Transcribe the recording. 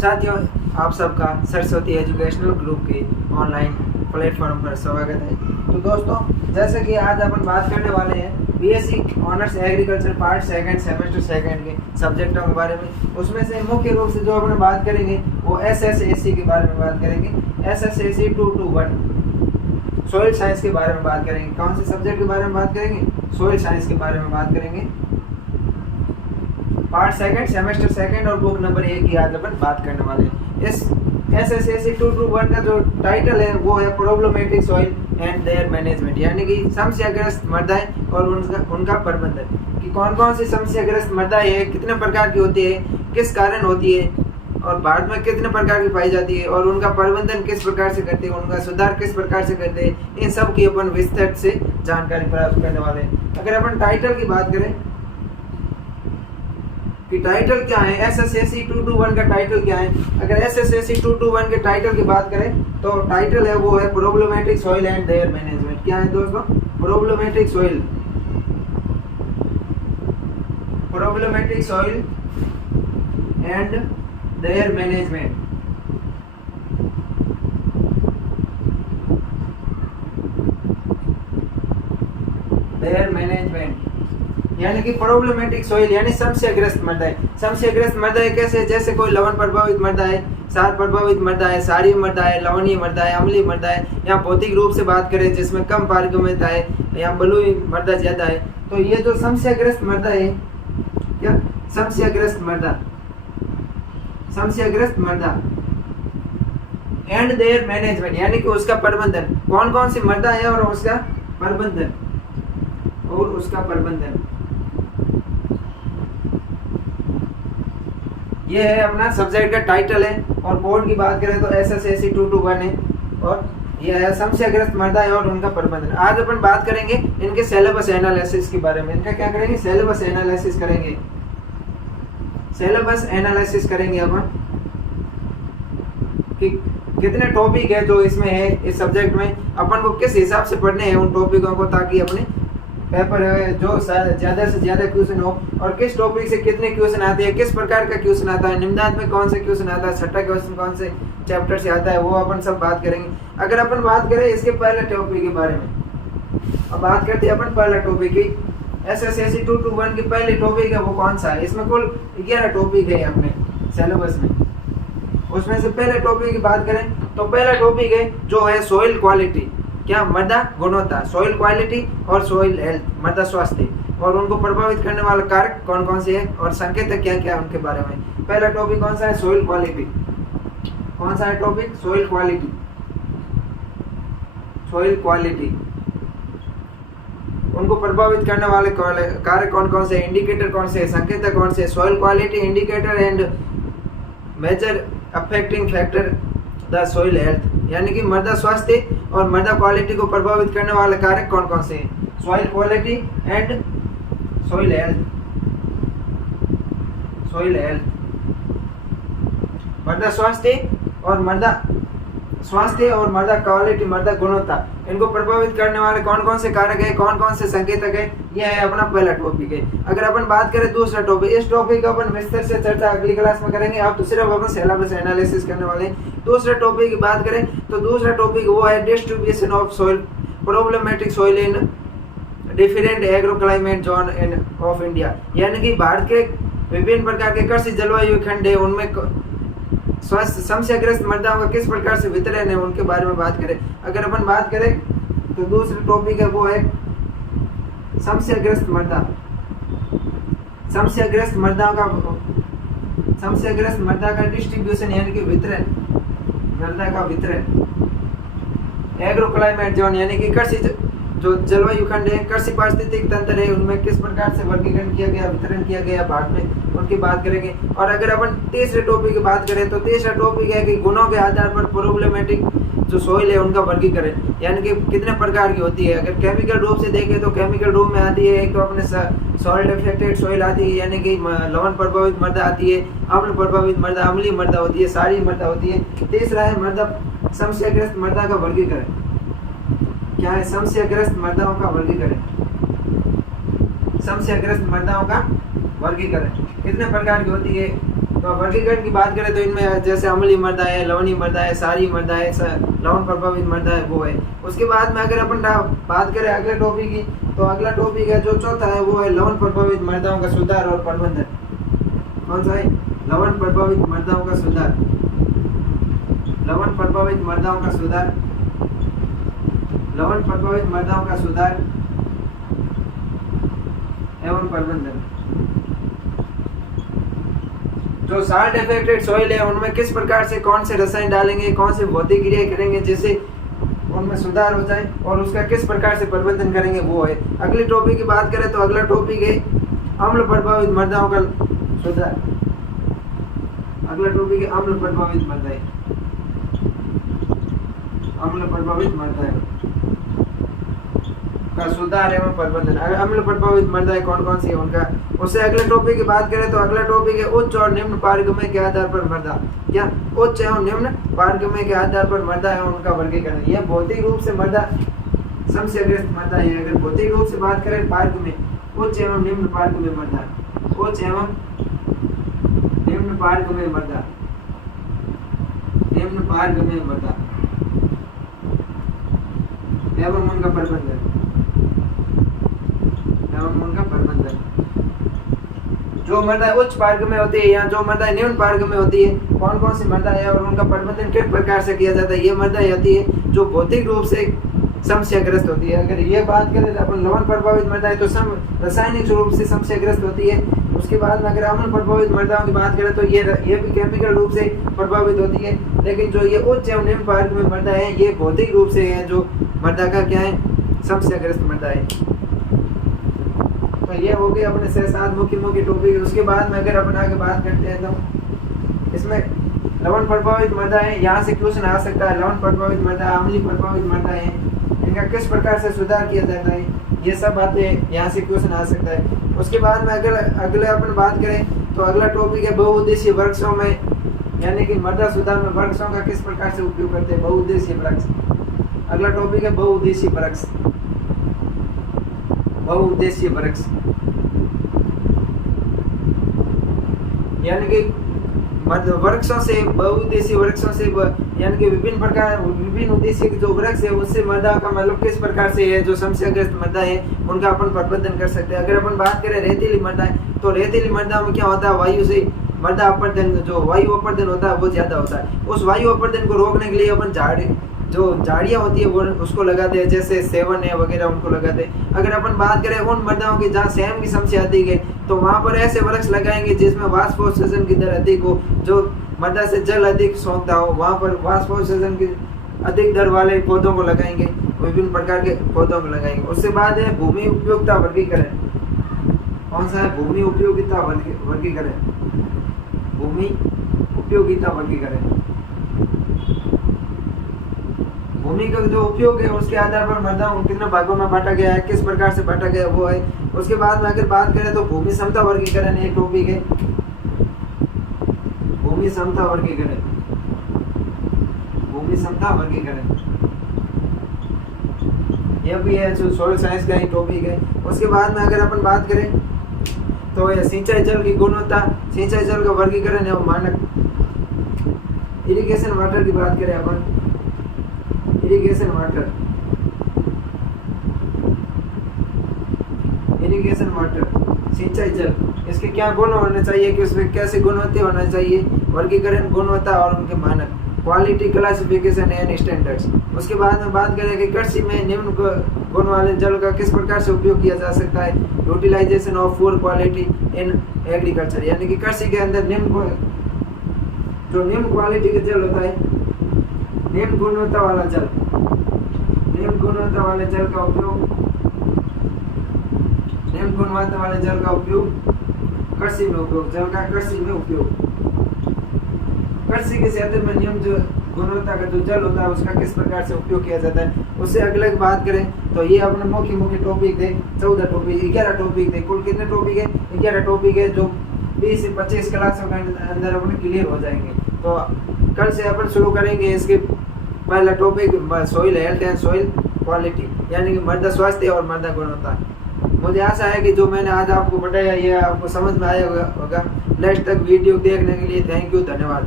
साथियों, आप सबका सरस्वती एजुकेशनल ग्रुप के ऑनलाइन प्लेटफॉर्म पर स्वागत है। तो दोस्तों, जैसे कि आज अपन बात करने वाले हैं BSc honours agriculture part second semester second के सब्जेक्टों के बारे में। उसमें से मुख्य रूप से जो अपन बात करेंगे वो एसएसएसी के बारे में बात करेंगे। एसएसएसी 221 सोइल साइंस के बारे में बात करेंगे। कौन से सब्जेक्ट के बारे में बात करेंगे? सोइल साइंस के बारे में बात करेंगे। पार्ट सेकंड सेमेस्टर सेकंड और बुक नंबर 1 की आज अपन बात करने वाले हैं। इस एसएसएसी 221 का जो टाइटल है वो है problematic soil and there management, यानी कि समस्याग्रस्त मृदाएं और उनका प्रबंधन। कि कौन कौन सी समस्याग्रस्त मृदाएं है, कितने प्रकार की होती है, किस कारण होती है और भारत में कितने प्रकार की पाई जाती है और उनका प्रबंधन किस प्रकार से करते हैं, उनका सुधार किस प्रकार से करते हैं, इन सब की अपन विस्तृत से जानकारी प्राप्त करने वाले हैं। अगर अपन टाइटल की बात करें कि टाइटल क्या है, एसएसएसी 221 का टाइटल क्या है। अगर एसएसएसी 221 के टाइटल की बात करें तो टाइटल है वो है problematic soil and there management. क्या है दोस्तों? Problematic soil and there management. यानी कि प्रॉब्लमेटिक सॉइल यानी समस्याग्रस्त मृदाएं। समस्याग्रस्त मृदाएं कैसे? जैसे कोई लवण प्रभावित मृदा है, सार प्रभावित मृदा है, सारी मृदा है, लवणीय मृदा है, अम्लीय मृदा है, या भौतिक रूप से बात करें जिसमें कम पारगम्यता है या बलुई मृदा ज्यादा है, तो ये जो समस्याग्रस्त मृदा है, क्या समस्याग्रस्त मृदा एंड देयर मैनेजमेंट, यानी कि उसका प्रबंधन। कौन कौन सी मृदा है और उसका प्रबंधन ये है अपना सब्जेक्ट का टाइटल है। और कोड की बात करें तो एसएसएसी 221 है और ये है समस्याग्रस्त मृदा और उनका प्रबंधन। आज अपन बात करेंगे इनके सिलेबस एनालिसिस के बारे में। इनका क्या करेंगे? सिलेबस एनालिसिस करेंगे अपन कि कितने टॉपिक है जो इसमें है, इस सब्जेक्ट में अपन को किस हिसाब से पढ़ने हैं उन टॉपिकों को, ताकि अपने पेपर जो ज्यादा से ज्यादा क्वेश्चन हो और किस टॉपिक से कितने क्वेश्चन आते हैं, किस प्रकार का क्वेश्चन आता है, निम्नांत में कौन से क्वेश्चन आता है, छठा क्वेश्चन कौन से चैप्टर से आता है, वो अपन सब बात करेंगे। अगर अपन बात करें इसके पहले टॉपिक के बारे में, अब बात करते हैं अपन पहला टॉपिक की। एसएसएसी 221 की पहली टॉपिक है वो कौन सा है? इसमें कुल 11 टॉपिक है अपने सिलेबस में। उसमें से पहले टॉपिक की बात करें तो पहला टॉपिक है जो है सोइल क्वालिटी, क्या मृदा गुणवत्ता, सोइल क्वालिटी और सोइल हेल्थ, मृदा स्वास्थ्य, और उनको प्रभावित करने वाले कारक कौन कौन से हैं और संकेत क्या क्या उनके बारे में। पहला टॉपिक कौन सा है? Soil quality. कौन सा है टॉपिक? Soil quality. उनको प्रभावित करने वाले कारक कौन कौन से, इंडिकेटर कौन से, संकेतक कौन से। Soil quality indicator and major affecting factor the soil health, यानी कि मृदा स्वास्थ्य और मृदा क्वालिटी को प्रभावित करने वाले कारक कौन कौन से हैं। Soil quality and soil health, मृदा स्वास्थ्य और मृदा क्वालिटी, मृदा गुणवत्ता, इनको प्रभावित करने वाले कौन कौन से कारक है, कौन कौन से संकेतक है, यह है अपना पहला टॉपिक है। अगर अपन बात करें दूसरा टॉपिक, इस टॉपिक का अपन विस्तार से चर्चा अगली क्लास में करेंगे। आप तो सिर्फ अपन सिलेबस एनालिसिस करने वाले हैं। दूसरा टॉपिक की बात करें तो दूसरा टॉपिक वो है distribution of soil, problematic soil in different agro climate zone of India, यानी कि भारत के विभिन्न प्रकार के कृषि जलवायु खंड है, उनमें स्वास्थ्य समस्याग्रस्त मृदाओं का किस प्रकार से वितरण है उनके बारे में बात करें। अगर अपन बात करें तो दूसरा टॉपिक है वो है समस्याग्रस्त मृदा का डिस्ट्रीब्यूशन, यानी कि मृदा का वितरण। एग्रो क्लाइमेट जोन, यानी कि कृषि जो जलवायु खंड है, कृषि पारिस्थितिक तंत्र है, उनमें किस प्रकार से वर्गीकरण किया गया, वितरण किया गया भारत में, उनकी बात करेंगे। और अगर अपन तीसरे टॉपिक की बात करें तो तीसरा टॉपिक है कि गुणों के आधार पर प्रॉब्लमेटिक जो सोइल है उनका वर्गीकरण, यानी कि कितने प्रकार की होती है। अगर केमिकल रूप से देखें तो केमिकल रूप में आती है एक तो अपने सॉल्ट अफेक्टेड सोइल आती है, यानी कि लवण प्रभावित मृदा आती है, अम्ल प्रभावित मृदा, अम्लीय मृदा होती है, सारी मृदा होती है। तीसरा है मृदा समस्याग्रस्त मृदा का वर्गीकरण। क्या है? समस्याग्रस्त मृदाओं का वर्गीकरण। समस्याग्रस्त मृदाओं का वर्गीकरण कितने प्रकार की होती है? तो वर्गीकरण की बात करें तो इनमें जैसे अम्लीय मृदा है, लवणीय मृदा है, क्षारीय मृदा है, लवण प्रभावित मृदा है, वो है। उसके बाद में अगर अपन बात करें अगले टॉपिक की, तो अगला टॉपिक है जो चौथा है वो है लवण प्रभावित मृदाओं का सुधार और प्रबंधन। कौन सा है? लवण प्रभावित मृदाओं का सुधार, लवण प्रभावित मृदाओं का सुधार, लवण प्रभावित मृदाओं का सुधार एवं प्रबंधन। जो साल्ट अफेक्टेड सॉइल है उनमें किस प्रकार से कौन से रसायन डालेंगे, कौन से भौतिक क्रिया करेंगे जिससे उनमें सुधार हो जाए और उसका किस प्रकार से प्रबंधन करेंगे, वो है। अगले टॉपिक की बात करें तो अगला टॉपिक है अम्ल प्रभावित मृदाओं का सुधार। अगला टॉपिक है अम्ल प्रभावित मृदाएं, अम्ल प्रभावित मृदाएं का सुधार एवं प्रबंधन। अम्ल प्रभावित मृदाएं कौन कौन सी है उनका। उससे अगले टॉपिक की बात करें तो अगला टॉपिक है उच्च और निम्न पारगम्य के आधार पर मृदा। क्या उच्च एवं निम्न पारगम्य के आधार पर मृदा है उनका वर्गीकरण। यह भौतिक रूप से मृदा समस्याग्रस्त मृदा है। अगर भौतिक रूप से बात करें पारगम्य, उच्च एवं निम्न पारगम्य मृदा, उच्च एवं निम्न पारगम्य मृदा, निम्न पारगम्य मृदा एवं उनका प्रबंधन, एवं उनका प्रबंधन। जो मृदा उच्च पार्ग में होती है या जो मृदा निम्न पार्ग में होती है, कौन कौन सी मृदा है और उनका प्रबंधन किस प्रकार से किया जाता है। ये मृदा होती है जो भौतिक रूप से समस्याग्रस्त होती है। अगर ये बात करें तो अपन लवण प्रभावित मृदा है तो रासायनिक रूप से समस्याग्रस्त होती है। उसके बाद में अगर अम्ल प्रभावित मृदाओं की बात करें तो ये भी केमिकल रूप से प्रभावित होती है। लेकिन जो ये उच्च एवं निम्न पार्ग में मृदा है ये भौतिक रूप से है, जो मृदा का क्या है, समस्याग्रस्त मृदा है। तो ये हो गए अपने 6-7 मुख्य टॉपिक। उसके बाद में अगर अपन आगे बात करते हैं तो इसमें लवण प्रभावित मृदा है, यहाँ से क्वेश्चन आ सकता है। लवण प्रभावित मृदा, अम्लीय प्रभावित मृदा है, इनका किस प्रकार से सुधार किया जाता है, ये सब बातें यहाँ से क्वेश्चन आ सकता है। उसके बाद में अगर अगले अपन बात करें तो अगला टॉपिक है बहुउद्देशीय वृक्षों में, यानी कि मृदा सुधार में वृक्षों का किस प्रकार से उपयोग करते हैं, बहुउद्देशीय वृक्ष। अगला टॉपिक है बहुउद्देशीय वृक्ष, बहुउद्देशीय वृक्ष यानी कि वृक्षों से, बहुउद्देशीय वृक्षों से यानी कि विभिन्न उद्देश्य के जो वृक्ष है उससे मृदा का मतलब किस प्रकार से है, जो समस्याग्रस्त मृदा है उनका अपन प्रबंधन कर सकते हैं। अगर अपन बात करें रेतीली मृदा है तो रेतीली मृदा में क्या होता है, वायु से मृदा अपर्दन, जो वायु अपर्दन होता है वो ज्यादा होता है। उस वायु अपर्दन को रोकने के लिए अपन जो झाड़ियाँ होती है वो उसको लगाते हैं, जैसे सेवन है वगैरह उनको लगाते हैं। अगर अपन बात करें उन मृदाओं की जहाँ सेम की समस्या अधिक है तो वहाँ पर ऐसे वृक्ष लगाएंगे जिसमें वाष्पोत्सर्जन की दर अधिक हो, जो मृदा से जल अधिक सोखता हो, वहाँ पर वाष्पोत्सर्जन की अधिक दर वाले पौधों को लगाएंगे, विभिन्न प्रकार के पौधों को लगाएंगे। उसके बाद है भूमि उपयोगिता वर्गीकरण। कौन सा है? भूमि उपयोगिता वर्गीकरण, भूमि उपयोगिता वर्गीकरण। भूमि का जो उपयोग है उसके आधार पर मृदाओं कितने भागों में बांटा गया है, किस प्रकार से बांटा गया वो है। उसके बाद में अगर बात करें तो भूमि समता वर्गीकरण एक टॉपिक है, भूमि समता वर्गीकरण, भूमि समता वर्गीकरण यह भी है जो सोइल साइंस का ही टॉपिक है। उसके बाद में अगर अपन बात करें तो सिंचाई जल की गुणवत्ता, सिंचाई जल का वर्गीकरण है मानक। इरिगेशन वाटर की बात करें अपन, इरिगेशन वाटर, इरिगेशन वाटर सिंचाई जल, इसके क्या गुण होने चाहिए कि उसमें कैसे गुणवत्ता होना चाहिए, वर्गीकरण, गुणवत्ता और उनके मानक, क्वालिटी, क्लासिफिकेशन एंड स्टैंडर्ड्स। उसके बाद में बात करें कि कृषि में निम्न गुण वाले जल का किस प्रकार से उपयोग किया जा सकता है, utilization of poor quality in agriculture, यानी कि कृषि के अंदर जो निम्न क्वालिटी का जल होता है, निम्न गुणवत्ता वाला जल, निम्न गुणवत्ता वाले जल का उपयोग, निम्न गुणवत्ता वाले जल का उपयोग कृषि में, उपयोग जल का कृषि में उपयोग, कृषि के क्षेत्र में निम्न जो गुणवत्ता का जो जल होता है उसका किस प्रकार से उपयोग किया जाता है। उससे अगले की बात करें तो ये अपने मुख्य टॉपिक थे, 14 टॉपिक, 11 टॉपिक थे। कुल कितने टॉपिक है? 11 टॉपिक है जो 20 से 25 क्लासों के अंदर अपने क्लियर हो जाएंगे। तो कल से अपन शुरू करेंगे इसके पहला topic soil health and soil quality, यानी कि मृदा स्वास्थ्य और मृदा गुणवत्ता। मुझे आशा है कि जो मैंने आज आपको बताया ये आपको समझ में आया होगा। लास्ट तक वीडियो देखने के लिए थैंक यू, धन्यवाद।